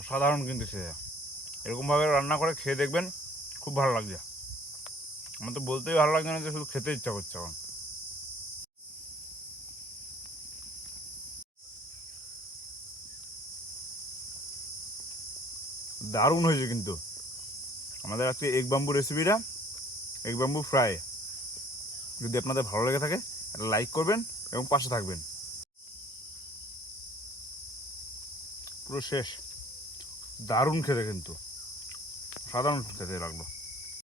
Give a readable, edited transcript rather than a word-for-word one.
অসাধারণ কিন্তু খেয়ে, এরকমভাবে রান্না করে খেয়ে দেখবেন, খুব ভালো লাগছে। আমার তো বলতেই ভালো লাগছে না যে শুধু খেতে ইচ্ছা করছে এখন। দারুণ হয়েছে কিন্তু আমাদের আজকে এগ বাম্বু রেসিপিটা, এগ বাম্বু ফ্রাই। যদি আপনাদের ভালো লেগে থাকে একটা লাইক করবেন এবং পাশে থাকবেন। পুরো শেষ, দারুণ খেতে কিন্তু, সাধারণ খেতে লাগলো।